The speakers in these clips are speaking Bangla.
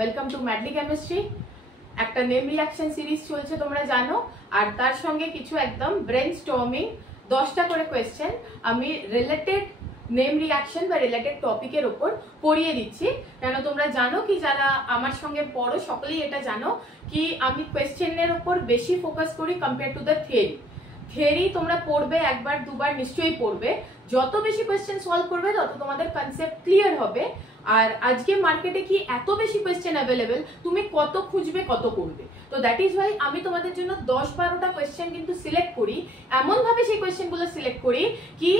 Welcome to madly chemistry. একটা নেম রিয়াকশন সিরিজ চলছে তোমরা জানো, আর তার সঙ্গে কিছু একদম ব্রেনস্টর্মিং 10টা করে কোয়েশ্চেন আমি রিলেটেড নেম রিয়াকশন বা রিলেটেড টপিকের ওপর পড়িয়ে দিচ্ছি। কেন তোমরা জানো কি, যারা আমার সঙ্গে পড়ো সকলেই এটা জানো কি আমি কোয়েশ্চেনের ওপর বেশি ফোকাস করি কম্পেয়ার টু দ্য থিওরি তোমরা পড়বে, একবার দুবার নিশ্চয়ই পড়বে। যত বেশি কোয়েশ্চেন সলভ করবে তত তোমাদের কনসেপ্ট ক্লিয়ার হবে। আর আজকে মার্কেটে কি এত বেশি কোয়েশ্চেন অ্যাভেলেবেল, তুমি কত খুঁজবে কত করবে। তো দ্যাট ইজ ওয়াই আমি তোমাদের জন্য 10-12টা কোয়েশ্চেন কিন্তু সিলেক্ট করি, এমনভাবে সেই কোয়েশ্চেনগুলো সিলেক্ট করি কি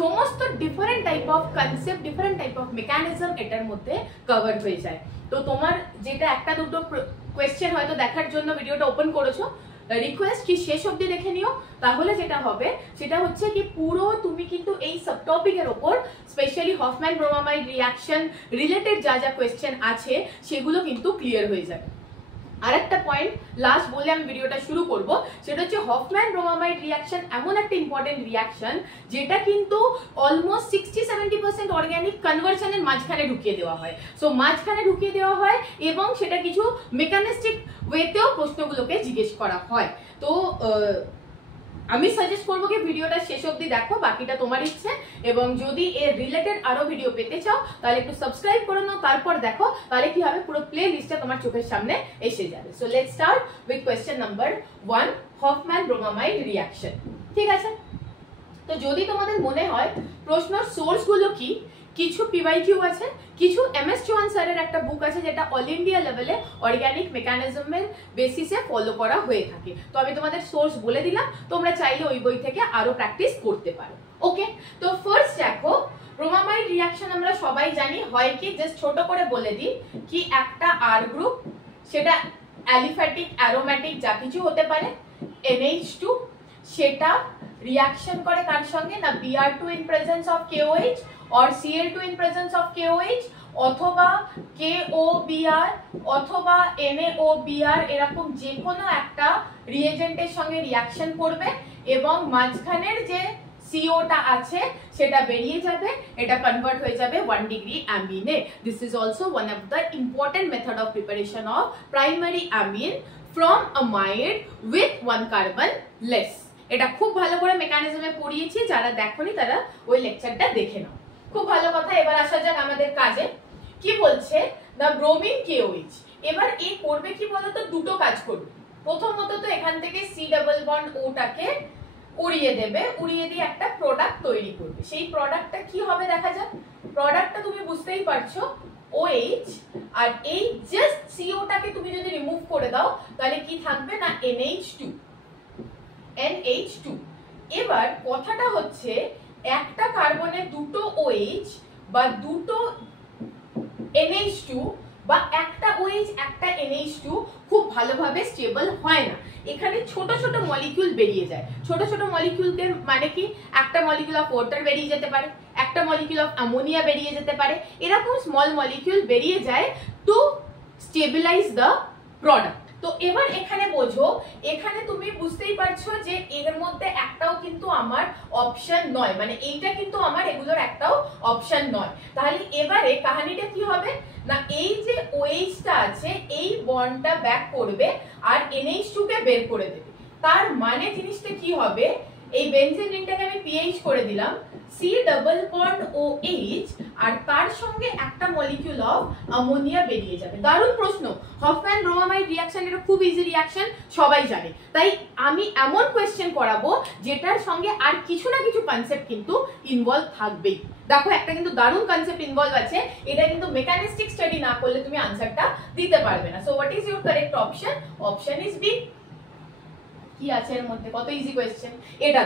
সমস্ত different type of concept, different type of mechanism এটার মধ্যে কভার হয়ে যায়। তো তোমার যেটা একটা দুটো কোয়েশ্চেন হয়তো দেখার জন্য ভিডিওটা ওপেন করেছো, রিকোয়েস্ট কি শেষ অবধি দেখে নিও। তাহলে যেটা হবে সেটা হচ্ছে কি পুরো তুমি কিন্তু এই সাবটপিকের ওপর specially Hofmann bromamide reaction related যা যা কোয়েশ্চেন আছে সেগুলো কিন্তু ক্লিয়ার হয়ে যাবে। আর একটা পয়েন্ট লাস্ট বলে আমি ভিডিওটা শুরু করব, সেটা হচ্ছে হফম্যান ব্রোমামাইড রিয়াকশন এমন একটা ইম্পর্টেন্ট রিয়াকশন যেটা কিন্তু অলমোস্ট 60-70% অর্গানিক কনভার্সনের মাঝখানে ঢুকিয়ে দেওয়া হয়। সো মাঝখানে ঢুকিয়ে দেওয়া হয় এবং সেটা কিছু মেকানিস্টিক ওয়েতেও প্রশ্নগুলোকে জিজ্ঞেস করা হয়। তো আমি সাজেস্ট করবো কি ভিডিওটা শেষ অবধি দেখো, বাকিটা তোমার ইচ্ছে। এবং যদি এর রিলেটেড আরো ভিডিও পেতে চাও তাহলে একটু সাবস্ক্রাইব করে নাও, তারপর দেখো, তাহলে কি হবে পুরো প্লে লিস্টটা তোমার চোখের সামনে এসে যাবে। So let's start with question number 1, Hofmann bromamide reaction. ঠিক আছে, তো যদি তোমাদের মনে হয় প্রশ্নের সোর্স গুলো কি, কিছু পিওয়াইকিউ আছে, কিছু MS চৌহান স্যারের একটা বুক আছে যেটা অল ইন্ডিয়া লেভেলে অর্গানিক মেকানিজমের বেসিসে ফলো করা হয়ে থাকে। তো আমি তোমাদের সোর্স বলে দিলাম, তোমরা চাইলে ওই বই থেকে আরো প্র্যাকটিস করতে পারো। ওকে, তো ফার্স্ট দেখো ব্রোমামাইড রিয়াকশন আমরা সবাই জানি হয় কি, জাস্ট ছোট করে বলে দিই কি একটা R গ্রুপ, সেটা অ্যালিফ্যাটিক অ্যারোম্যাটিক যা কিছু হতে পারে, NH2 সেটা রিয়াকশন করে কার সঙ্গে না Br2 in presence of KOH or Cl2 in presence of KOH অথবা KOBr অথবা NaOBr, এরকম যে কোনো একটা রিএজেন্টের সঙ্গে রিয়াকশন করবে এবং মাঝখানের যে CO টা আছে সেটা বেরিয়ে যাবে, এটা কনভার্ট হয়ে যাবে 1 ডিগ্রি অ্যামিনে। This is also one of the important method of preparation of primary amine from amide with 1 carbon less. এটা খুব ভালো করে মেকানিজমে পড়িয়েছি, যারা দেখোনি তারা ওই লেকচারটা দেখে নাও। খুব ভালো কথা, এবার আসা যাক আমাদের কাজে। কি বলছে না ব্রোমিন KOH, এবার এই করবে কি বলতো, দুটো কাজ করবে। প্রথমত তো এখান থেকে C ডাবল বন্ড ওটাকে উড়িয়ে দেবে, উড়িয়ে দিয়ে একটা প্রোডাক্ট তৈরি করবে। সেই প্রোডাক্টটা কি হবে দেখা যাক। প্রোডাক্টটা তুমি বুঝতেই পারছো OH, আর এই জাস্ট CO-টাকে তুমি যদি রিমুভ করে দাও তাহলে কি থাকবে না NH2। এবার কথাটা হচ্ছে একটা কার্বনে দুটো OH বা দুটো NH2 বা একটা OH একটা NH2 খুব ভালোভাবে স্টেবল হয় না। এখানে ছোট ছোট মলিকিউল বেরিয়ে যায়। ছোট ছোট মলিকিউলকে মানে কি, একটা মলিকিউল অফ ওয়াটার বেরিয়ে যেতে পারে, একটা মলিকিউল অফ অ্যামোনিয়া বেরিয়ে যেতে পারে, এরকম স্মল মলিকিউল বেরিয়ে যায় টু স্টেবিলাইজ দ্য প্রোডাক্ট। তো এবার এখানে বোঝো, এখানে তুমি বুঝতেই পারছো যে এর মধ্যে একটাও কিন্তু আমার অপশন নয়, মানে এইটা কিন্তু আমার এগুলোর একটাও অপশন নয়। তাহলে এবারে কাহিনীটা কি হবে না, এই যে OH-টা আছে এই বন্ডটা ব্যাক করবে আর NH2 কে বের করে দেবে। তার মানে জিনিসটা কি হবে, এই বেনজিন রিংটাকে আমি PH করে দিলাম, C ডাবল বন্ড OH আর তার সঙ্গে একটা মলিকিউল অফ অ্যামোনিয়া বেরিয়ে যাবে। দারুণ প্রশ্ন। হফম্যান ব্রোমামাইড রিয়াকশন এটা খুব ইজি রিয়াকশন, সবাই জানে। তাই আমি এমন কোয়েশ্চেন করাবো যেটার সঙ্গে আর কিছু না কিছু কনসেপ্ট কিন্তু ইনভলভ থাকবেই। দেখো একটা কিন্তু দারুণ কনসেপ্ট ইনভলভ আছে, এটা কিন্তু মেকানিস্টিক স্টাডি না করলে তুমি আনসারটা দিতে পারবে না। So what is your correct option? Option is B. কি আছে এর মধ্যে, কত ইজি কোয়েশ্চেন এটা।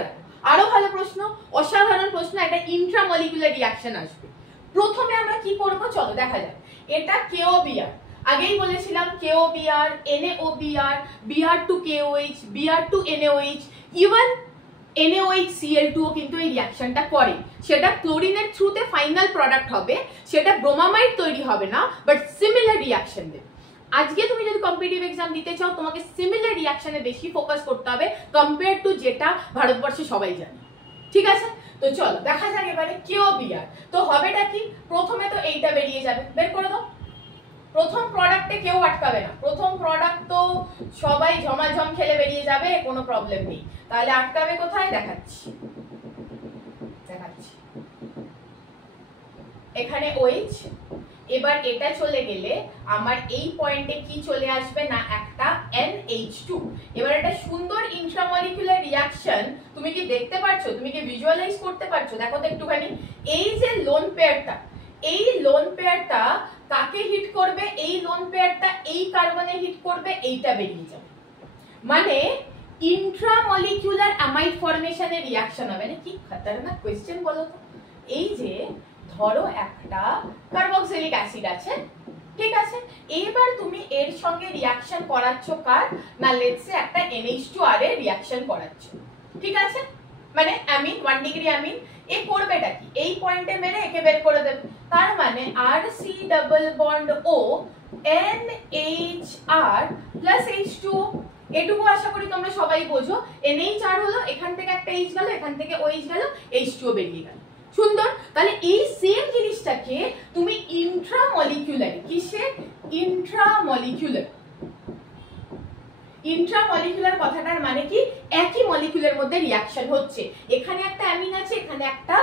আরো ভালো প্রশ্ন, অসাধারণ প্রশ্ন, একটা ইন্ট্রামলিকুলার রিয়াকশন আসবে। প্রথমে আমরা কি করব চলো দেখা যাক। এটা KOBr, আগেই বলেছিলাম KOBr, NaOBr, Br2 KOH, Br2 NaOH, even NaOH Cl2 কিন্তু এই রিয়াকশনটা করে। সেটা ক্লোরিনের থ্রুতে ফাইনাল প্রোডাক্ট হবে, সেটা ব্রোমামাইড তৈরি হবে না, বাট সিমিলার রিয়াকশন দেবে। আজকে তুমি যদি কম্পিটিটিভ এক্সাম দিতে চাও তোমাকে সিমিলার রিয়াকশনে বেশি ফোকাস করতে হবে কম্পেয়ার টু যেটা ভারতবর্ষে সবাই জানে। ঠিক আছে, তো চলো দেখা যাক এবারে KOBr। তো হবেটা কি, প্রথমে তো এইটা বেরিয়ে যাবে, বের করে দাও। প্রথম প্রোডাক্টে কেউ আটকাবে না, প্রথম প্রোডাক্ট তো সবাই ঝমাঝম খেলে বেরিয়ে যাবে, কোনো প্রবলেম নেই। তাহলে আটকাবে কোথায় দেখাচ্ছি, এখানে OH। এবার এটা চলে গেলে আমার এই পয়েন্টে কি চলে আসবে না একটা NH2। এবার এটা সুন্দর ইন্ট্রামলিকুলার রিঅ্যাকশন, তুমি কি দেখতে পারছো, তুমি কি ভিজুয়ালাইজ করতে পারছো? দেখো তো একটুখানি, এই যে লোন পেয়ারটা, এই লোন পেয়ারটা কাকে হিট করবে, এই লোন পেয়ারটা এই কার্বনে হিট করবে, এইটা বেরিয়ে যাবে। মানে ইন্ট্রামলিকুলার অ্যামাইড ফরমেশনের রিঅ্যাকশন হবে না? কি খতরনাক কোশ্চেন বলো তো। এই যে ধরো একটা কার্বক্সিলিক অ্যাসিড আছে, ঠিক আছে, এবার তুমি এর সঙ্গে রিঅ্যাকশন করাচ্ছ কার না, লেটস সে একটা NH2R এর রিঅ্যাকশন করাচ্ছ, ঠিক আছে, মানে অ্যামিন 1 ডিগ্রি অ্যামিন। এ করবেটা কি, এই পয়েন্টে মেরে একে বের করে দেবে। তার মানে RC double bond O NHR plus H2O। এটুকু আশা করি তোমরা সবাই বোঝো। NHR হলো এখান থেকে একটা H গেল, এখান থেকে OH গেল, H2O বেরিয়ে গেল। সুন্দর। তাহলে এই সেম জিনিসটাকে তুমি ইন্ট্রামলিকুলার, কিসে, ইন্ট্রামলিকুলার, ইন্ট্রামলিকুলার কথাটার মানে কি, একই মলিকুলের মধ্যে রিঅ্যাকশন হচ্ছে, এখানে একটা অ্যামিন আছে, এখানে একটা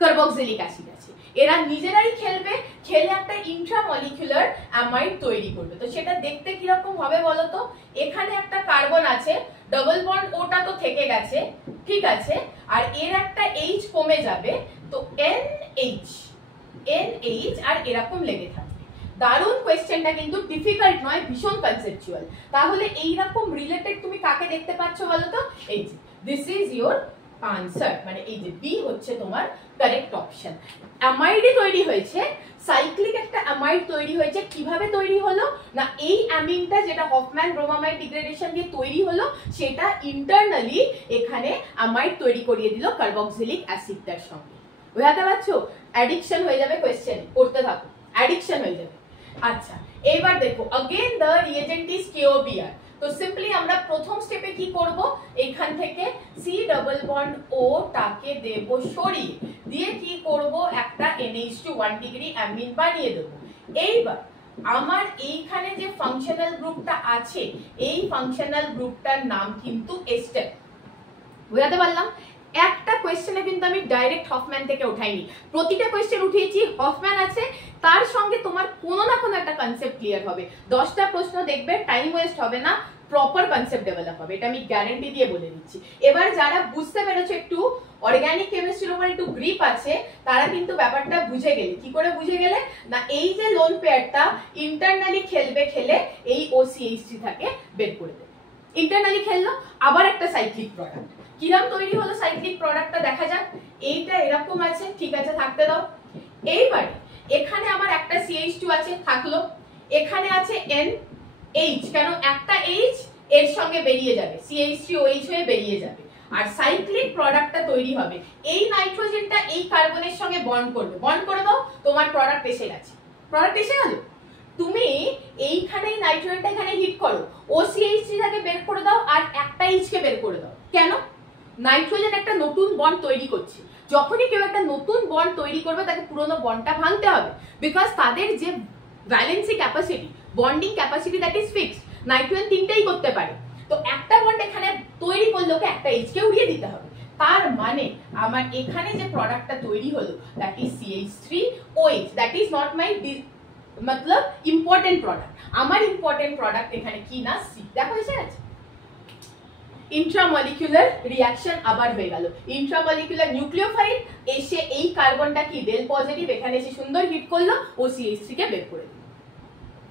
কার্বক্সিলিক অ্যাসিড আছে, এরা নিজেরাই খেলবে, খেলে একটা ইন্ট্রামলিকুলার অ্যামাইড তৈরি করবে। তো সেটা দেখতে কিরকম হবে বলো তো, এখানে একটা কার্বন আছে, ডাবল বন্ড ওটা তো থেকে গেছে, ঠিক আছে, আর এর একটা H কমে যাবে, তো NH আর এরকম লেগে থাকবে। দারুণ কোয়েশ্চেনটা, কিন্তু ডিফিকাল্ট নয়, ভীষণ কনসেপচুয়াল। তাহলে এইরকম রিলেটেড তুমি কাকে দেখতে পাচ্ছ বলো তো, এই যে দিস ইজ ইওর আনসার, মানে এই যে বি হচ্ছে তোমার কারেক্ট অপশন। অ্যামাইডই তৈরি হয়েছে, সাইক্লিক একটা অ্যামাইড তৈরি হয়েছে। কিভাবে তৈরি হলো না, এই অ্যামিনটা যেটা হফম্যান ব্রোমামাইড ডিগ্রেডেশন দিয়ে তৈরি হলো, সেটা ইন্টারনালি এখানে অ্যামাইড তৈরি করিয়ে দিল কার্বক্সিলিক অ্যাসিডটার সঙ্গে। বুঝতে পারছো? অ্যাডিকশন হয়ে যাবে, কোয়েশ্চেন করতে থাকো, অ্যাডিকশন হয়ে যাবে। আচ্ছা, এবার দেখো, again the reagent is KOBr। তো সিম্পলি আমরা প্রথম স্টেপে কি করব, এখান থেকে C ডাবল বন্ড O টাকে দেব সরিয়ে দিয়ে কি করব, একটা NH2 1 ডিগ্রি অ্যামিন বানিয়ে দেব। এইবার আমার এইখানে যে ফাংশনাল গ্রুপটা আছে, এই ফাংশনাল গ্রুপটার নাম কিন্তু এস্টার। বুঝাতে পারলাম? একটা কোয়েশ্চেনে কিন্তু আমি ডাইরেক্ট হফম্যান থেকে উঠাইনি, প্রতিটা কোয়েশ্চেন উঠিয়েছি, হফম্যান আছে, তার সঙ্গে তোমার কোনো না কোনো একটা কনসেপ্ট ক্লিয়ার হবে। 10টা প্রশ্ন দেখবে, টাইম ওয়েস্ট হবে না, প্রপার কনসেপ্ট ডেভেলপ হবে, এটা আমি গ্যারান্টি দিয়ে বলে দিচ্ছি। এবার যারা বুঝতে পেরেছো, একটু অর্গানিক কেমিস্ট্রির উপর একটু গ্রিপ আছে, তারা কিন্তু ব্যাপারটা বুঝে গেলে। কি করে বুঝে গেলে না, এই যে লোন পেয়ারটা ইন্টারনালি খেলবে, খেলে এই OCH3 থাকে বের করে দেবে, ইন্টারনালি খেললো, আবার একটা সাইক্লিক প্রোডাক্ট। কিরম তৈরি হলো সাইক্লিক প্রোডাক্টটা দেখা যাক। এইটা এরকম আছে, ঠিক আছে, থাকতে দাও। এইবারে এখানে আমার একটা CH2 আছে, থাকলো, এখানে আছে NH, কেন একটা H এর সঙ্গে বেরিয়ে যাবে, CH3OH হয়ে বেরিয়ে যাবে, আর সাইক্লিক প্রোডাক্টটা তৈরি হবে। এই নাইট্রোজেনটা এই কার্বনের সঙ্গে বন্ড করবে, বন্ড করে দাও, তোমার প্রোডাক্ট এসে গেছে। প্রোডাক্ট এসে গেল, তুমি এইখানে নাইট্রোজেনটা এখানে হিট করো, OCH3 টাকে বের করে দাও, আর একটা H কে বের করে দাও। কেন? নাইট্রোজেন একটা নতুন বন্ড তৈরি করছে, যখনই কেউ একটা নতুন বন্ড তৈরি করবে, তাকে পুরনো বন্ডটা ভাঙতে হবে, বিকজ তাদের যে valency capacity, bonding capacity, that is fixed. Nitrogen তিনটেই করতে পারে, তো একটা বন্ড এখানে তৈরি করলে ওকে একটা H কে উড়িয়ে দিতে হবে। তার মানে আমার এখানে যে প্রোডাক্টটা তৈরি হলো, that is CH3OH, that is not my Matlab important product. আমার ইম্পর্টেন্ট প্রোডাক্ট এখানে কি না, C। দেখো এসে গেছে। ইন্ট্রামলিকুলার রিঅ্যাকশন আবার হয়ে গেল, ইন্ট্রামলিকুলার নিউক্লিওফাইল এসে এই কার্বনটা কি ডেল পজিটিভ, এখানে এসে সুন্দর হিট করলো, OCH3 কে বের করে দিল।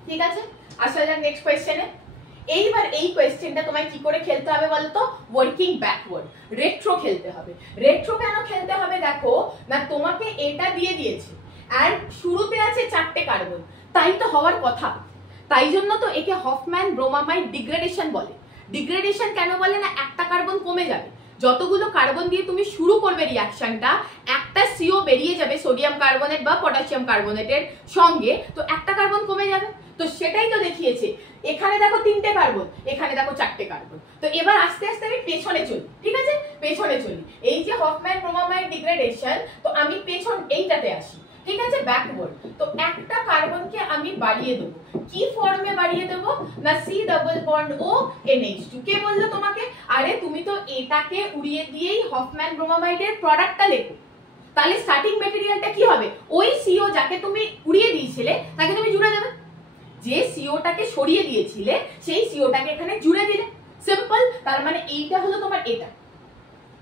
ঠিক আছে, আসা যাক নেক্সট কোয়েশ্চেনে। এইবার এই কোয়েশ্চেনটা তোমায় কি করে খেলতে হবে বলতো, ওয়ার্কিং ব্যাকওয়ার্ড, রেট্রো খেলতে হবে। রেট্রো কেন খেলতে হবে দেখো না, তোমাকে এটা দিয়ে দিয়েছে, আর শুরুতে আছে 4টে কার্বন, তাই তো হওয়ার কথা, তাই জন্য তো একে হফম্যান ব্রোমামাইড ডিগ্রেডেশন বলে। ডিগ্রেডেশন কেন বলে না, একটা কার্বন কমে যাবে, যতগুলো কার্বন দিয়ে তুমি শুরু করবে রিঅ্যাকশনটা, একটা CO বেরিয়ে যাবে সোডিয়াম কার্বনেট বা পটাশিয়াম কার্বনেটের সঙ্গে, তো একটা কার্বন কমে যাবে। তো সেটাই তো দেখিয়েছে, এখানে দেখো 3টে কার্বন, এখানে দেখো 4টে কার্বন। তো এবার আস্তে আস্তে আমি পেছনে চলি, ঠিক আছে, পেছনে চলি। এই যে হফম্যান ব্রোমামাইড ডিগ্রেডেশন, তো আমি পেছন এইটাতে আসি, ঠিক আছে, ব্যাকওয়ার্ড। তো একটা কার্বনকে আমি বাড়িয়ে দেবো, কি ফর্মে বাড়িয়ে দেবো না সি ডাবল বন্ড ও NH2। কে বললো তোমাকে? আরে তুমি তো এটাকে উড়িয়ে দিয়েই হফম্যান ব্রোমামাইডের প্রোডাক্টটা লেখো, তাহলে স্টার্টিং ম্যাটেরিয়ালটা কি হবে? ওই সিও যাকে তুমি উড়িয়ে দিয়েছিলে তাকে তুমি জুড়ে দেবে, যে সিওটাকে সরিয়ে দিয়েছিলে সেই সিওটাকে এখানে জুড়ে দিলে, সিম্পল। তার মানে এইটা হলো তোমার এটা,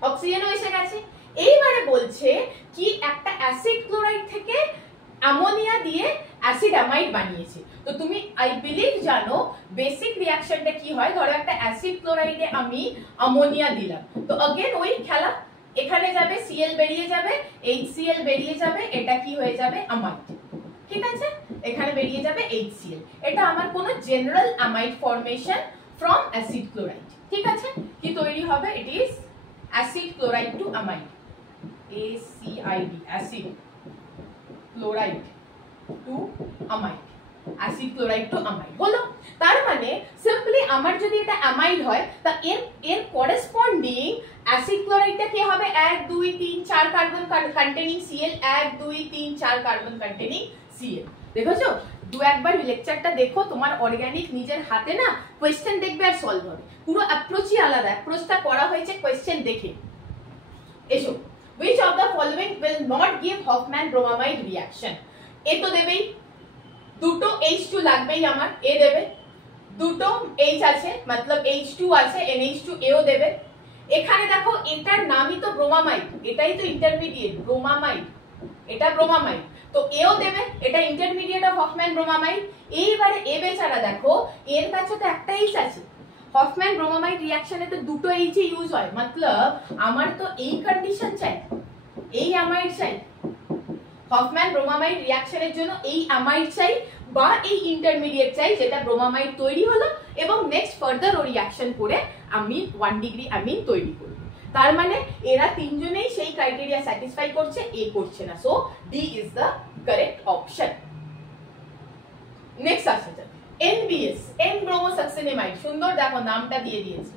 অক্সিজেনও এসে গেছে। এইবারে বলছে কি একটা অ্যাসিড ক্লোরাইড থেকে অ্যামোনিয়া দিয়ে অ্যাসিড অ্যামাইড বানিয়েছে। তো তুমি আই বিলিভ জানো বেসিক রিঅ্যাকশনটা কি হয়। ধরো একটা অ্যাসিড ক্লোরাইডে আমি অ্যামোনিয়া দিলাম, তো अगेन ওই খেলা, এখানে যাবে Cl বেরিয়ে যাবে, HCl বেরিয়ে যাবে, এটা কি হয়ে যাবে অ্যামাইড, ঠিক আছে, এখানে বেরিয়ে যাবে HCl। এটা আমার কোনো general amide formation from acid chloride, ঠিক আছে। কি তৈরি হবে? It is acid chloride to amide, ACID, acid chloride to amide, acid chloride to amide হলো। তার মানে সিম্পলি আমার যদি এটা অ্যামাইড হয় তা এর করেসপন্ডিং অ্যাসিড ক্লোরাইডটা কি হবে? 1 2 3 4 carbon containing Cl, 1 2 3 4 carbon containing Cl। দেখেছো, দু একবার লেকচারটা দেখো, তোমার অর্গানিক নিজের হাতে না কোয়েশ্চেন দেখবে আর সলভ হবে, পুরো অ্যাপ্রোচই আলাদা। অ্যাপ্রোচটা করা হয়েছে কোয়েশ্চেন দেখে। এসো, which of the following will not give Hofmann bromamide reaction? এ তো দেবেই, দুটো H2 লাগবেই আমার, এ দেবে, দুটো H আছে मतलब H2 আছে, NH2 এও দেবে। এখানে দেখো এটার নামই তো ব্রোমামাইড, এটাই তো ইন্টারমিডিয়েট ব্রোমামাইড, এটা ব্রোমামাইড, তো এও দেবে, এটা ইন্টারমিডিয়েট অফ হফম্যান ব্রোমামাইড। এইবারে এ বেচারা দেখো এর কাছে তো একটা H আছে, হফম্যান ব্রোমামাইড রিঅ্যাকশনে তো দুটো H ইউজ হয়, मतलब আমার তো এই কন্ডিশন চাই, এই অ্যামাইড চাই, হফম্যান ব্রোমামাইড রিঅ্যাকশনের জন্য এই অ্যামাইড চাই বা এই ইন্টারমিডিয়েট চাই যেটা ব্রোমামাইড তৈরি হলো এবং নেক্সট ফার্দার ও রিঅ্যাকশন করে আমি 1 ডিগ্রি অ্যামিন তৈরি করব। তার মানে এরা তিনজনেই সেই ক্রাইটেরিয়া স্যাটিসফাই করছে, এ করছে না, so D is the correct option. Next আসছে NBS, N ব্রোমোসাকসিনেমাইড, সুন্দর দেখো নামটা দিয়ে দিয়েছে।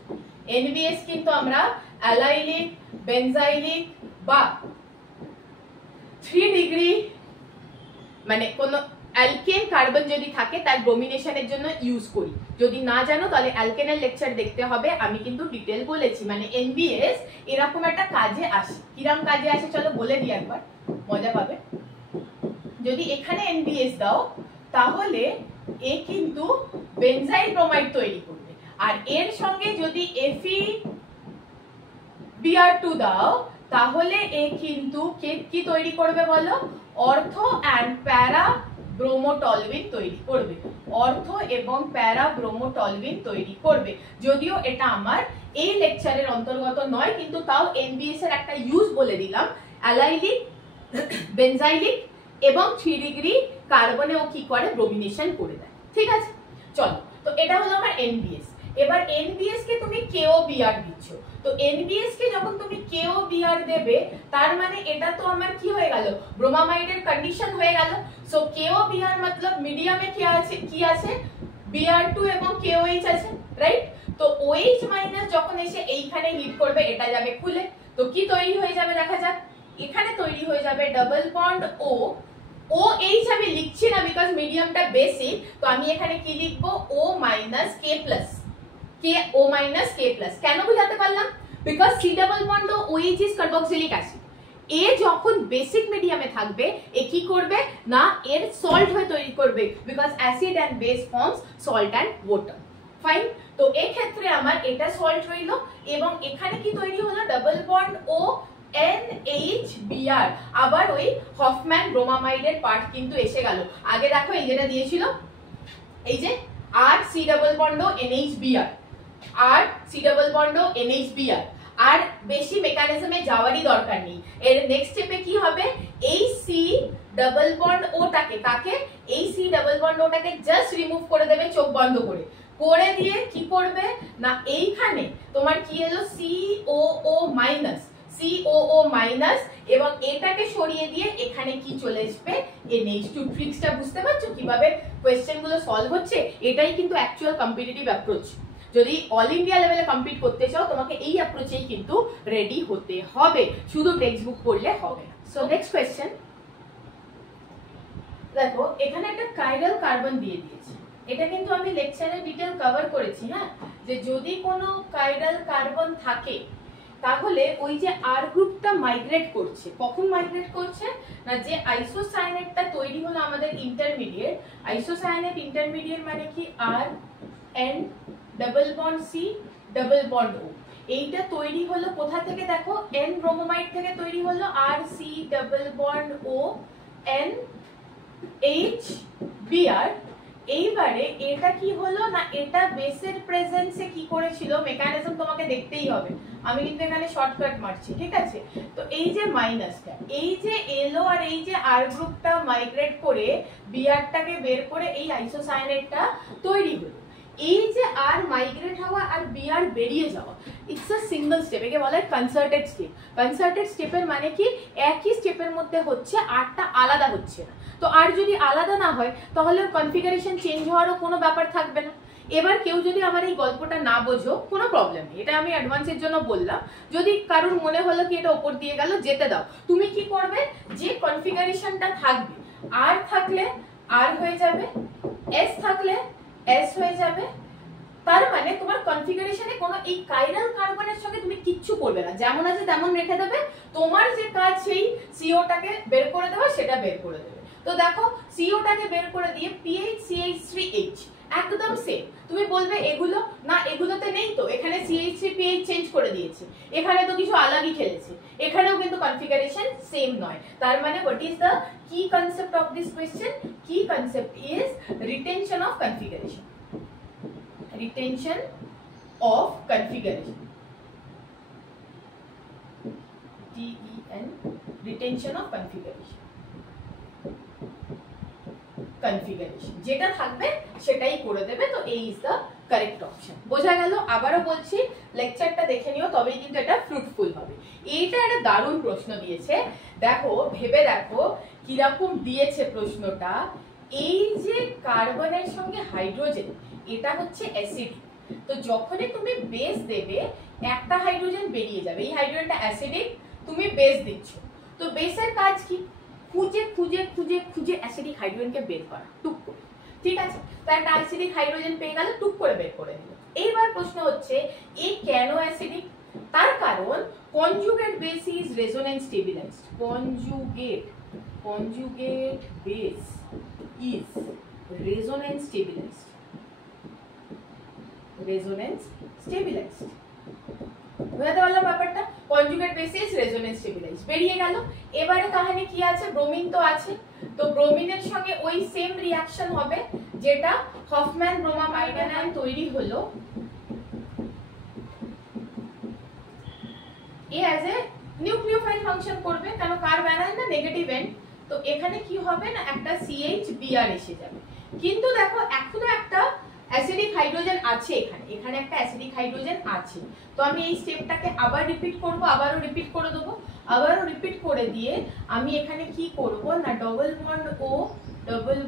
NBS কিন্তু আমরা অ্যালাইলিক, বেনজাইলিক বা 3 ডিগ্রি মানে কোন অ্যালকেন কার্বন যদি থাকে তার ব্রোমিনেশনের জন্য ইউজ করি। যদি না জানো তাহলে অ্যালকেনের লেকচার দেখতে হবে, আমি কিন্তু ডিটেইল বলেছি। মানে NBS এরকম একটা কাজে আসে, কিরকম কাজে আসে চলো বলে দিই একবার, মজা পাবে। যদি এখানে NBS দাও তাহলে এ কিন্তু বেনজাইল ব্রোমাইড তৈরি করবে, আর এর সঙ্গে যদি FeBr2 দাও তাহলে এ কিন্তু কি তৈরি করবে বলো? অর্থো এন্ড প্যারা ব্রোমোটলুইন তৈরি করবে, অর্থো এবং প্যারা ব্রোমোটলুইন তৈরি করবে। যদিও এটা আমার এই লেকচারের অন্তর্গত নয়, কিন্তু তাও NBS এর একটা ইউজ বলে দিলাম। অ্যালাইলিক, বেনজাইলিক এবং 3 ডিগ্রি কার্বনেও কি করে? ব্রোমিনেশন করে দেয়, ঠিক আছে। চলো, তো এটা হলো আমার NBS। এবার NBS কে তুমি KOBr দিচ্ছ, তো NBS কে যখন তুমি KOBr দেবে তার মানে এটা তো আমার কি হয়ে গেল? ব্রোমামাইডের কন্ডিশন হয়ে গেল। সো KOBr मतलब মিডিয়ামে কি আছে? Br2 এবং KOH আছে, রাইট? তো OH মাইনাস যখন এসে এইখানে হিট করবে এটা যাবে খুলে, তো কি তৈরি হয়ে যাবে দেখা যাক। এখানে তৈরি হয়ে যাবে ডাবল বন্ড O। OH আমি লিখছি না বিকজ মিডিয়ামটা বেসিক, তো আমি এখানে কি লিখবো? O minus K plus, O minus K plus. কেন বোঝাতে পারলাম? Because C double bond OH is carboxylic acid. এ যখন বেসিক মিডিয়ামে থাকবে এ কি করবে না এর সল্ট হয়ে তৈরি করবে, because acid and base forms salt and water. Fine, তো এই ক্ষেত্রে আমার এটা সল্ট রইল এবং এখানে কি তৈরি হলো? ডাবল বন্ড O NHBr, আবার ওই হফম্যান ব্রোমামাইডের পার্ট কিন্তু এসে গেল। আগে দেখো এই যেটা দিয়েছিল, এই যে আর C ডাবল বন্ড NHBr, আর C ডাবল বন্ড NHBr, আর বেশি মেকানিজমে যাওয়ারই দরকার নেই। এর নেক্সট স্টেপে কি হবে? এই C ডাবল বন্ড ওটাকে এই C ডাবল বন্ড ওটাকে জাস্ট রিমুভ করে দেবে চোখ বন্ধ করে, করে দিয়ে কি করবে না এইখানে তোমার কি এলো? COO মাইনাস, COO মাইনাস, এবং এটাকে সরিয়ে দিয়ে এখানে কি চলে আসবে? NH2। ট্রিক্সটা বুঝতে পারছো কিভাবে কোয়েশ্চেন গুলো সলভ হচ্ছে? এটাই কিন্তু অ্যাকচুয়াল কম্পিটিটিভ অ্যাপ্রোচ। যদি অল ইন্ডিয়া লেভেলে কম্পিট করতে চাও তোমাকে এই অ্যাপ্রোচেই কিন্তু রেডি হতে হবে, শুধু টেক্সট বুক পড়লে হবে না। সো নেক্সট কোয়েশ্চেন, দেখো এখানে একটা কাইরাল কার্বন দিয়ে দিয়েছে, এটা কিন্তু আমি লেকচারে ডিটেল কভার করেছি। হ্যাঁ, যে যদি কোনো কাইরাল কার্বন থাকে তাহলে ওই যে আর গ্রুপটা মাইগ্রেট করছে, কখন মাইগ্রেট করছে না, যে আইসোসায়ানেটটা তৈরি হলো আমাদের ইন্টারমিডিয়েট, আইসোসায়ানেট ইন্টারমিডিয়েট মানে কি R N double bond C double bond O, এইটা তৈরি হলো কোথা থেকে, দেখো এন ব্রোমোমাইড থেকে তৈরি হলো আর সি ডাবল বন্ড ও এন এইচ বিআর। এইবারে এটা কি হলো না, এটা বেসের প্রেজেন্সে কি করেছিল, মেকানিজম তোমাকে দেখতেই হবে, আমি কিন্তু এখানে শর্টকাট মারছি, ঠিক আছে। তো এই যে মাইনাসটা, এই যে এলও আর এই যে আর গ্রুপটা মাইগ্রেট করে বিআরটাকে বের করে এই আইসোসায়ানেটটা তৈরি হলো। এই যে আর মাইগ্রেট হওয়া আর বিআর বেরিয়ে যাওয়া, ইটস আ সিঙ্গল স্টেপ, একে বলা হয় কনসার্টেড স্টেপ। কনসার্টেড স্টেপের মানে কি, একই স্টেপের মধ্যে হচ্ছে, আরটা আলাদা হচ্ছে না। তো আর যদি আলাদা না হয় তাহলে কনফিগারেশন চেঞ্জ হওয়ারও কোনো ব্যাপার থাকবে না। এবার কেউ যদি আমার এই গল্পটা না বোঝো কোনো প্রবলেম নেই, এটা আমি অ্যাডভান্সের জন্য বললাম। যদি কারোর মনে হলো কি এটা ওপর দিয়ে গেল, যেতে দাও। তুমি কি করবে, যে কনফিগারেশনটা থাকবে, আর থাকলে আর হয়ে যাবে, এস থাকলে এস হয়ে যাবে। তার মানে তোমার কনফিগারেশনে কোনো এই কাইরাল কার্বনের সঙ্গে তুমি কিচ্ছু করবে না, যেমন আছে তেমন রেখে দেবে। তোমার যে কাজ সেই সিওটাকে বের করে দেওয়া, সেটা বের করে দেবে। তো দেখো সিওটাকে বের করে দিয়ে PHCH3H একদম সেম। তুমি বলবে এগুলো না, এগুলোতে নেই তো, এখানে CH3PH চেঞ্জ করে দিয়েছে, এখানে তো কিছু আলাদা খেলেছে, এখানেও কিন্তু কনফিগারেশন সেম নয়। তার মানে হোয়াট ইজ দ্য কি কনসেপ্ট অফ দিস কোয়েশ্চেন, কি concept is retention of configuration, retention of configuration, TEN, retention of configuration, যেটা থাকবে সেটাই করে দেবে। তো এই ইজ দ্য কারেক্ট অপশন। বোঝা গেল? আবারও বলছি, লেকচারটা দেখে নিও, তবেই কিন্তু এটা ফ্রুটফুল হবে। এইটা একটা দারুণ প্রশ্ন দিয়েছে, দেখো ভেবে দেখো কিরকম দিয়েছে প্রশ্নটা। এই যে কার্বনের সঙ্গে হাইড্রোজেন, এটা হচ্ছে অ্যাসিড। তো যখনই তুমি বেস দেবে একটা হাইড্রোজেন বেরিয়ে যাবে, এই হাইড্রোজেনটা অ্যাসিডিক, তুমি বেস দিচ্ছ। তো বেসের কাজ কি, খুঁজে খুঁজে খুঁজে খুঁজে অ্যাসিডিক হাইড্রোজেনকে বের করা, টুক করে, ঠিক আছে। তো একটা অ্যাসিডিক হাইড্রোজেন পেয়ে গেল, টুক করে বের করে দিল। এইবার প্রশ্ন হচ্ছে এই কেন অ্যাসিডিক, তার কারণ conjugate base is resonance stabilised, conjugate base is resonance stabilised, resonance stabilised. বুঝতে পারলাম ব্যাপারটা, কনজুগেট বেসিস রেজোনেন্স স্টেবিলাইজড বেরিয়ে গেল। এবারে কাহিনী কি আছে, ব্রোমিন তো আছে, তো ব্রোমিনের সঙ্গে ওই সেম রিঅ্যাকশন হবে যেটা হফম্যান ব্রোমামাইড আয়ন তৈরি হলো, a as a nucleophile function করবে, কেন কার্বন আয়ন না নেগেটিভ এন্ড। তো এখানে কি হবে না, একটা CH-Br এসে যাবে। কিন্তু দেখো এখনো একটা অ্যাসিডিক হাইড্রোজেন আছে, এখানে একটা অ্যাসিডিক হাইড্রোজেন আছে। তো আমি এই স্টেপটাকে আবার রিপিট করব, আবারও রিপিট করে দেবো, আবারও রিপিট করে দিয়ে আমি এখানে কি করব না, ডবল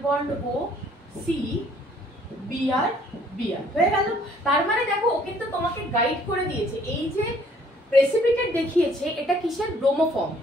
বন্ড ও সি বিআর হয়ে গেল। তার মানে দেখো ও কিন্তু তোমাকে গাইড করে দিয়েছে, এই যে প্রেসিপিটেট দেখিয়েছে এটা কিসের, ব্রোমোফর্ম।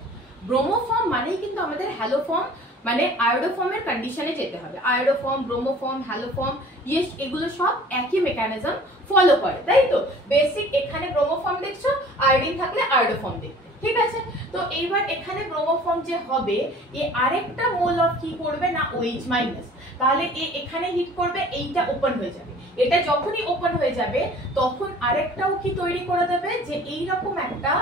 ব্রোমোফর্ম মানেই কিন্তু আমাদের হ্যালোফর্ম, মানে আয়োডোফর্মের কন্ডিশনে যেতে হবে। আয়োডোফর্ম, ব্রোমোফর্ম, হ্যালোফর্ম, ইয়েস, এগুলো সব একই মেকানিজম ফলো করে, তাই তো। বেসিক এখানে ব্রোমোফর্ম দেখছো, আয়োডিন থাকলে আয়োডোফর্ম দেখতে, ঠিক আছে। তো এইবার এখানে ব্রোমোফর্ম যে হবে, এ আরেকটা মোল অফ কি করবে না OH মাইনাস, তাহলে এখানে হিট করবে, এইটা ওপেন হয়ে যাবে। এটা যখনই ওপেন হয়ে যাবে তখন আরেকটাও কি তৈরি করে দেবে, যে এইরকম একটা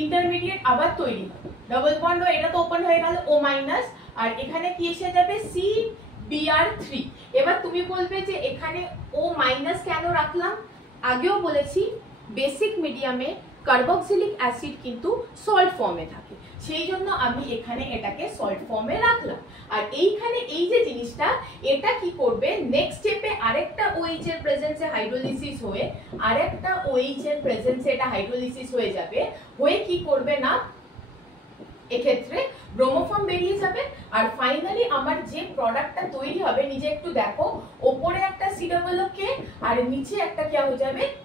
ইন্টারমিডিয়েট আবার তৈরি হবে, ডবল বন্ড, এটা তো ওপেন হয়ে গেল O মাইনাস, আর এখানে কি এসে যাবে CBr3। এবার তুমি বলবে যে এখানে O মাইনাস কেন রাখলাম, আগেও বলেছি বেসিক মিডিয়ামে কার্বক্সিলিক অ্যাসিড কিন্তু সল্ট ফর্মে থাকে, সেই জন্য আমি এখানে এটাকে সল্ট ফর্মে রাখলাম। আর এইখানে এই যে জিনিসটা, এটা কি করবে, নেক্সট স্টেপে আরেকটা OH এর প্রেজেন্সে হাইড্রোলিসিস হয়ে, আরেকটা OH এর প্রেজেন্সে এটা হাইড্রোলিসিস হয়ে যাবে, হয়ে কি করবে না, এক্ষেত্রে ব্রোমোফর্ম বেরিয়ে যাবে। আর ফাইনালি আমার যে প্রোডাক্টটা তৈরি হবে, নিজে একটু দেখো, ওপরে একটা COO আর নিচে একটা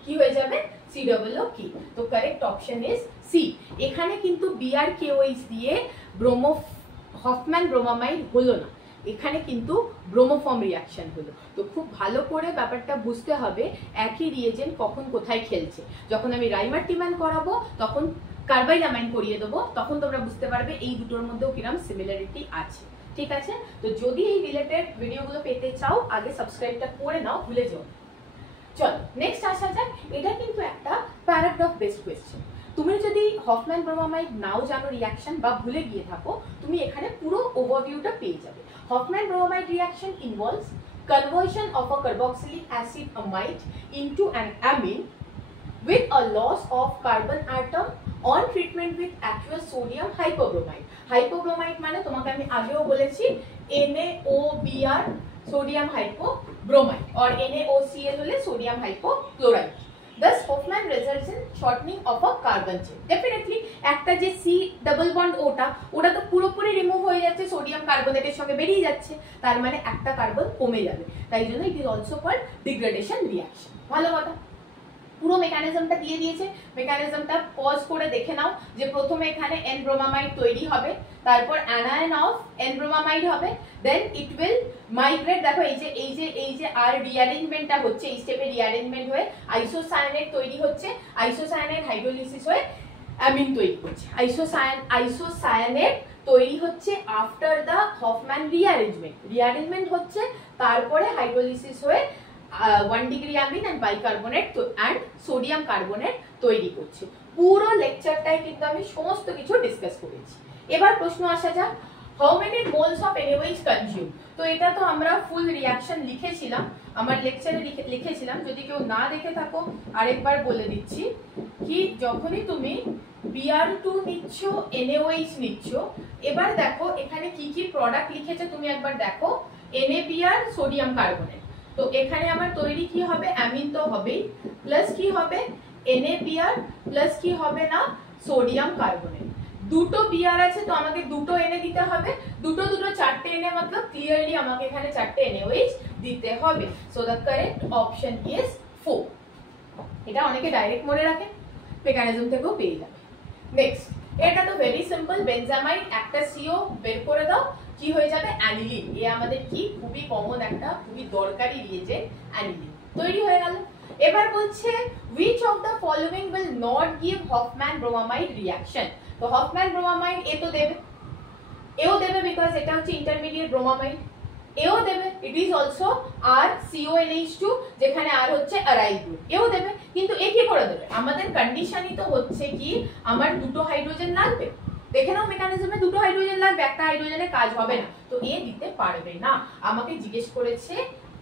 কি হয়ে যাবে COO। তো কারেক্ট অপশন ইজ সি। এখানে কিন্তু BrKOH দিয়ে হফম্যান ব্রোমামাইড হলো না, এখানে কিন্তু ব্রোমোফর্ম রিয়াকশন হলো। তো খুব ভালো করে ব্যাপারটা বুঝতে হবে একই রিয়েজেন্ট কখন কোথায় খেলছে। যখন আমি রাইমারটিম্যান করাবো তখন কার্বাইলামাইন করিয়ে দেবো, তখন তোমরা বুঝতে পারবে এই দুটোর মধ্যেও কিরম সিমিলারিটি আছে। ঠিক আছে, তো যদি এই রিলেটেড ভিডিওগুলো পেতে চাও আগে সাবস্ক্রাইবটা করে নাও, ভুলে যাও। চলো নেক্সট আসা যাক। এটা কিন্তু একটা প্যারাগ্রাফ বেসড কোয়েশ্চেন। তুমি যদি হফম্যান ব্রোমামাইড নাও জানো রিয়াকশন বা ভুলে গিয়ে থাকো, তুমি এখানে পুরো ওভারভিউটা পেয়ে যাবে। Hofmann bromamide reaction involves conversion of a carboxylic acid amide into an amine with a loss of carbon atom on treatment with aqueous sodium hypobromide. Hypobromide মানে তোমাকে আমি আগেও বলেছি NaOBr sodium hypobromide or NaOCl হলে sodium hypochlorite. Thus Hofmann results in shortening of a carbon chain. Definitely একটা যে C ডাবল বন্ড ওটা তো পুরোপুরি রিমুভ হয়ে যাচ্ছে, সোডিয়াম কার্বনেটের সঙ্গে বেরিয়ে যাচ্ছে, তার মানে একটা কার্বন কমে যাবে। তাই জন্য it is also called degradation reaction. ভালো কথা, পুরো মেকানিজমটা দিয়ে দিয়েছে। মেকানিজমটা পজ করে দেখে নাও যে প্রথমে এখানে এন ব্রোমামাইড তৈরি হবে, তারপর অ্যানায়ন অফ এন ব্রোমামাইড হবে, দেন ইট উইল মাইগ্রেট। দেখো এই যে আর রিঅ্যারেঞ্জমেন্টটা হচ্ছে, এই স্টেপে রিঅ্যারেঞ্জমেন্ট হয়ে আইসোসায়ানেট তৈরি হচ্ছে, আইসোসায়ানেট হাইড্রোলিসিস হয়ে অ্যামিন তৈরি করছে। আইসোসায়ানেট তৈরি হচ্ছে আফটার দ্য হফম্যান রিঅ্যারেঞ্জমেন্ট হচ্ছে, তারপরে হাইড্রোলিসিস হয়ে 1 degree amine and bicarbonate and sodium carbonate তৈরি করছে। পুরো লেকচারটাই কিন্তু আমি সমস্ত কিছু ডিসকাস করেছি। এবার প্রশ্ন আসা যাক, how many moles of NaOH consume. তো এটা তো আমরা ফুল রিঅ্যাকশন লিখেছিলাম, আমার লেকচারে লিখেছিলাম। যদি কেউ না দেখে থাকো আরেকবার বলে দিচ্ছি কি, যখনই তুমি Br2 নিচ্ছ, NaOH নিচ্ছ, এবার দেখো এখানে কি কি প্রোডাক্ট লিখেছে তুমি একবার দেখো। NaBr সোডিয়াম কার্বনেট, তো এখানে আমার তৈরি কি হবে, অ্যামিন তো হবেই, প্লাস কি হবে NaBr, প্লাস কি হবে না সোডিয়াম কার্বনেট। দুটো Br আছে তো আমাকে দুটো Na দিতে হবে, দুটো চারটে Na मतलब ক্লিয়ারলি আমাকে এখানে চারটে NaOH দিতে হবে। So the correct option is 4। এটা অনেকে ডাইরেক্ট মনে রাখে, মেকানিজম থেকেও পেয়ে যাবে। নেক্সট, এটা তো ভেরি সিম্পল, বেনজামাইড একটা CO বের করে দাও, কি হয়ে যাবে অ্যানিলিন। এ আমাদের কি খুবই কমন একটা খুবই দরকারি রিয়েজেন্ট, অ্যানিলিন তৈরি হয়ে গেল। এবার বলছে which of the following will not give Hofmann bromamide reaction। তো হফম্যান ব্রোমামাইড এ তো দেবে, এও দেবে বিকজ এটা হচ্ছে ইন্টারমিডিয়েট ব্রোমামাইড, এও দেবে, ইট ইজ অলসো RCONH2 যেখানে আর হচ্ছে অ্যারাইল গ্রুপ, এও দেবে। কিন্তু এ কি করে দেবে, আমাদের কন্ডিশনই তো হচ্ছে কি আমার দুটো হাইড্রোজেন লাগবে। দেখে নাও মেকানিজমে দুটো হাইড্রোজেন লাগবে, একটা হাইড্রোজেনে কাজ হবে না, তো এ দিতে পারবে না। আমাকে জিজ্ঞেস করেছে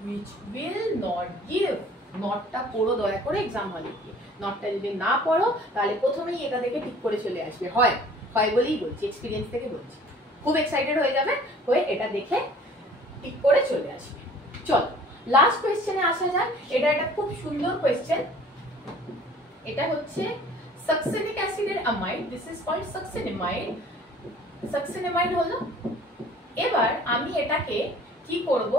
which will not give, নটটা পড়ো দয়া করে এক্সাম হলে গিয়ে। নটটা যদি না পড়ো তাহলে প্রথমেই এটা থেকে ঠিক করে চলে আসবে, হয় বলেই বলছি, এক্সপিরিয়েন্স থেকে বলছি। খুব এক্সাইটেড হয়ে যাবে, হয়ে এটা দেখে ঠিক করে চলে আসবে। চলো লাস্ট কোয়েশ্চেনে আসা যাক। এটা একটা খুব সুন্দর কোয়েশ্চেন, এটা হচ্ছে সাকসেনিক অ্যাসিডের অ্যামাইড, দিস ইজ কল্ড সাকসেনামাইড হলো। এবার আমি এটাকে কি করব,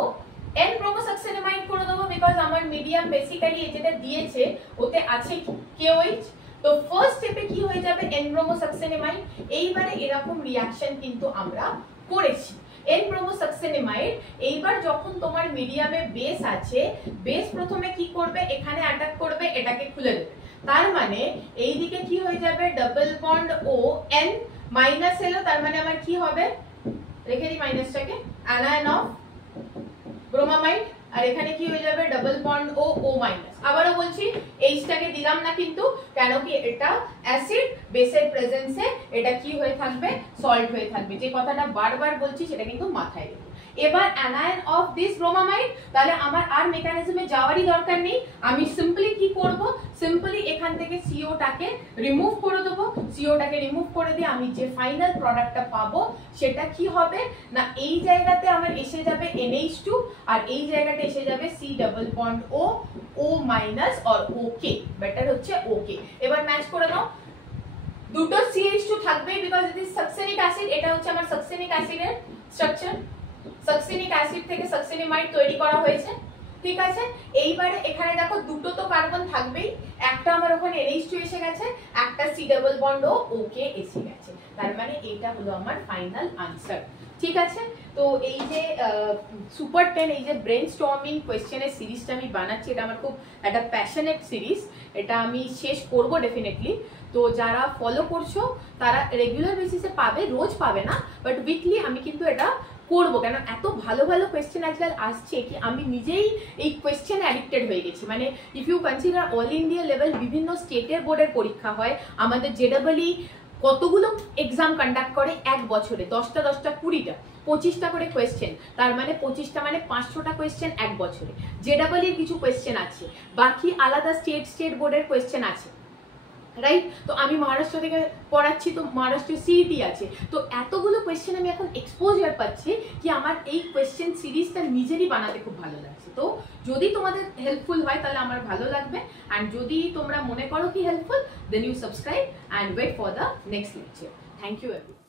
এন ব্রোমোসাকসেনামাইড করে দেবো, বিকজ আমার মিডিয়াম বেসিক্যালি যেটা দিয়েছে ওতে আছে KOH। তো ফার্স্ট স্টেপে কি হয়ে যাবে এন ব্রোমোসাকসেনামাইড। এইবারে এরকম রিঅ্যাকশন কিন্তু আমরা করেছি। এন ব্রোমোসাকসেনামাইড এইবার যখন তোমার মিডিয়ামে বেস আছে, বেস প্রথমে কি করবে, এখানে অ্যাটাক করবে, এটাকে খুলে দেবে। তার মানে এই দিকে কি হয়ে যাবে, ডাবল বন্ড ও এন মাইনাস এলো, তার মানে আমার কি হবে, রেখে দিই মাইনাসটাকে, অ্যানায়ন অফ ব্রোমামাইড, আর এখানে কি হয়ে যাবে ডাবল বন্ড ও মাইনাস। আবারও বলছি এইচটাকে দিলাম না কিন্তু, কেন কি এটা অ্যাসিড, বেসের প্রেজেন্সে এটা কি হয়ে থাকবে, সল্ট হয়ে থাকবে। যে কথাটা বারবার বলছি সেটা কিন্তু মাথায় রেখো। এবার অ্যানায়ন অফ দিস ব্রোমামাইড, তাহলে আমার আর মেকানিজমে যাওয়ারই দরকার নেই। আমি সিম্পলি কি করব, সিম্পলি এখান থেকে সিওটাকে রিমুভ করে দেবো। সিওটাকে রিমুভ করে দিয়ে আমি যে ফাইনাল প্রোডাক্টটা পাবো সেটা কি হবে না, এই জায়গাতে আমার এসে যাবে NH2 আর এই জায়গাতে এসে যাবে C double bond O minus আর OK, বেটার হচ্ছে OK। এবার ম্যাচ করে নাও, দুটো CH2 থাকবে because it is succinic acid. এটা হচ্ছে আমার সাকসেনিক অ্যাসিডের স্ট্রাকচার, সাকসেনিক অ্যাসিড থেকে সাকসেনিমাইড তৈরি করা হয়েছে। ঠিক আছে, এইবারে এখানে দেখো দুটো তো কার্বন থাকবেই, একটা আমার ওখানে NH2 এসে গেছে, একটা C ডাবল বন্ড ও ওকে এসে গেছে, তার মানে এটা হলো আমার ফাইনাল আনসার। ঠিক আছে, তো এই যে সুপার 10 এই যে ব্রেন স্টর্মিং কোয়েশ্চেনের সিরিজটা আমি বানাচ্ছি, এটা আমার খুব একটা প্যাশনেট সিরিজ, এটা আমি শেষ করব ডেফিনেটলি। তো যারা ফলো করছো তারা রেগুলার বেসিসে পাবে, রোজ পাবে না, বাট উইকলি আমি কিন্তু এটা করবো, কেন এত ভালো ভালো কোয়েশ্চেন আজকাল আসছে কি আমি নিজেই এই কোয়েশ্চেন অ্যাডিক্টেড হয়ে গেছি। মানে if you consider all India level বিভিন্ন স্টেটের বোর্ডের পরীক্ষা হয়, আমাদের JEE কতগুলো এক্সাম কন্ডাক্ট করে এক বছরে, 10টা 20টা 25টা করে কোয়েশ্চেন, তার মানে 25টা মানে 500টা কোয়েশ্চেন এক বছরে। JEE কিছু কোয়েশ্চেন আছে, বাকি আলাদা স্টেট বোর্ডের কোয়েশ্চেন আছে, রাইট? তো আমি মহারাষ্ট্র থেকে পড়াচ্ছি, তো মহারাষ্ট্রের CET আছে, তো এতগুলো কোয়েশ্চেন আমি এখন এক্সপোজার পাচ্ছি কি আমার এই কোয়েশ্চেন সিরিজটা নিজেরই বানাতে খুব ভালো লাগছে। তো যদি তোমাদের হেল্পফুল হয় তাহলে আমার ভালো লাগবে, অ্যান্ড যদি তোমরা মনে করো কি helpful, then you subscribe and wait for the next lecture. Thank you everyone.